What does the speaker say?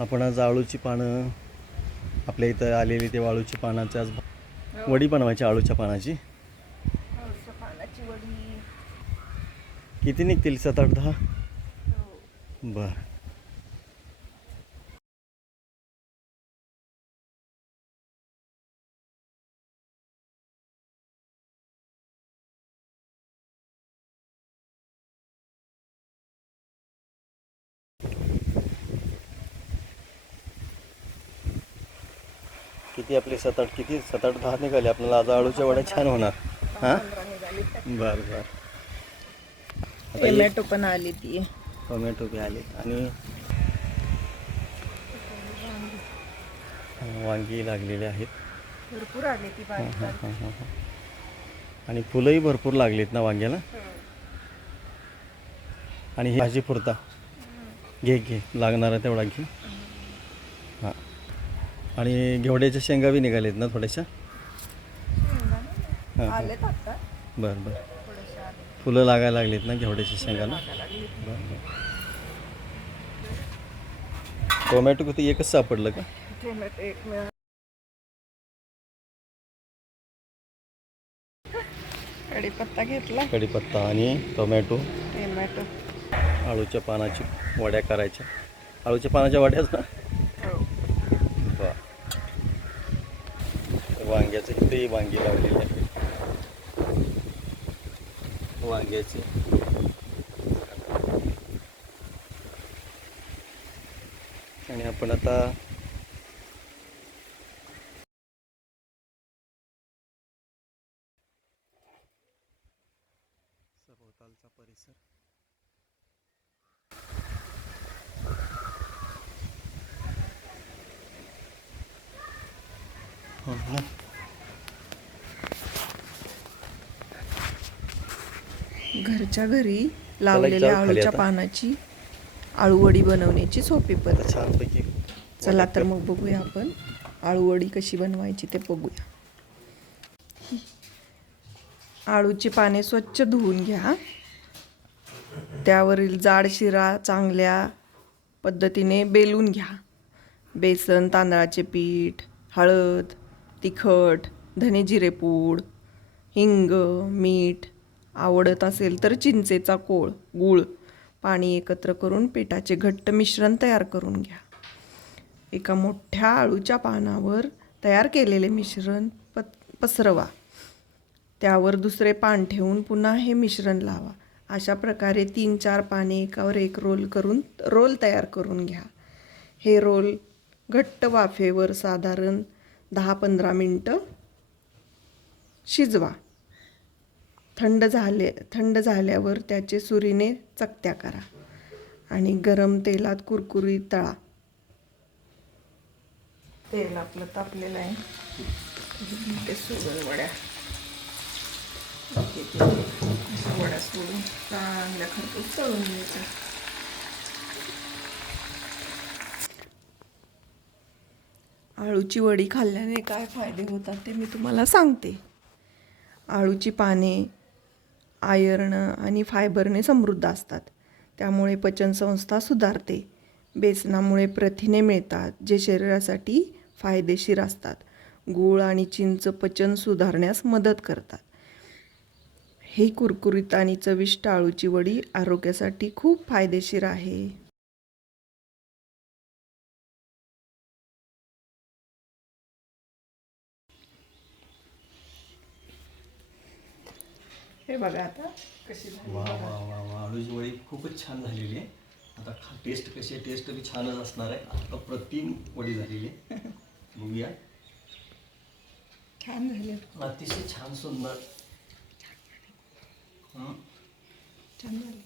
आपण आज आळूची पानं आपल्या इथं आलेली ते वाळूची पानाची आज वडी बनवायची आळूच्या पानाची. पानाची वडी. किती निघतील? सात आठ दहा? बर. किती आपले सात आठ किती? सात आठ दहा निघाले. आपल्याला आज आळूच्या वड्या छान होणार. हां? बर बर. टोमॅटो पण आली ती. टोमॅटो बी आले आणि हा, वांगी लागलेले आहेत. भरपूर आली ती हां, हां, हां, हां, हां. आणि फुलंही भरपूर लागलीत ना वांग्याला? आणि ही भाजी पुरता घे घे. लागणारा तेवढा घे. हां आणि घेवड्याच्या शेंगा बी निघालेत ना थोड्याशा? हां बरं बरं. फुलं लागायला लागलीत ना घेवड्याच्या शेंगाला? बरं बरं. टोमॅटो किती? एकच सापडलं का? कढीपत्ता घेतला. कढीपत्ता आणि टोमॅटो टोमॅटो आळूच्या पानाची वड्या करायच्या. आळूच्या पानाच्या वड्याच ना हो वा वांग्याचं इथेही वांगी लावलेली आहे. वांग्याची. आणि आपण आता सभोवतालचा परिसर. हं. घरच्या घरी लावलेल्या आळूच्या. पानाची आळूवडी बनवण्याची सोपी पद्धत. चला तर मग बघूया आपण आळूवडी कशी बनवायची ते बघूया. आळूची पाने स्वच्छ धुवून घ्या. त्यावरील जाड शिरा चांगल्या पद्धतीने बेलून घ्या. बेसन तांदळाचे पीठ हळद तिखट धने जिरे पूड हिंग मीठ आवडत असेल तर चिंचेचा कोळ गूळ पाणी एकत्र करून पिठाचे घट्ट मिश्रण तयार करून घ्या. एका मोठ्या आळूच्या पानावर तयार केलेले मिश्रण प पसरवा. त्यावर दुसरे पान ठेवून पुन्हा हे मिश्रण लावा. अशा प्रकारे तीन चार पाने एकावर एक रोल करून रोल तयार करून घ्या. हे रोल घट्ट वाफेवर साधारण दहा पंधरा मिनटं शिजवा. थंड झाले थंड झाल्यावर त्याचे सुरीने चकत्या करा आणि गरम तेलात कुरकुरीत तळा. तेल आपलं तापलेलं आहे. ते सोडून वड्या. वड्या सोडून चांगल्या खरपूस तळून घ्यायचं. आळूची वडी खाल्ल्याने काय फायदे होतात ते मी तुम्हाला सांगते. आळूची पाने आयर्न आणि फायबरने समृद्ध असतात. त्यामुळे पचनसंस्था सुधारते. बेसनामुळे प्रथिने मिळतात जे शरीरासाठी फायदेशीर असतात. गूळ आणि चिंच पचन सुधारण्यास मदत करतात. ही कुरकुरीत आणि चविष्ट आळूची वडी आरोग्यासाठी खूप फायदेशीर आहे. हे बघा आता. कशी झाली? वा वा वा वा. आळूची वडी खूपच छान झालेली आहे. आता खा टेस्ट कशी आहे? टेस्ट बी छानच असणार आहे. अप्रतिम वडी झालेली आहे. बघूया. छान झाली. अतिशय छान सुंदर. हं. छान झाली.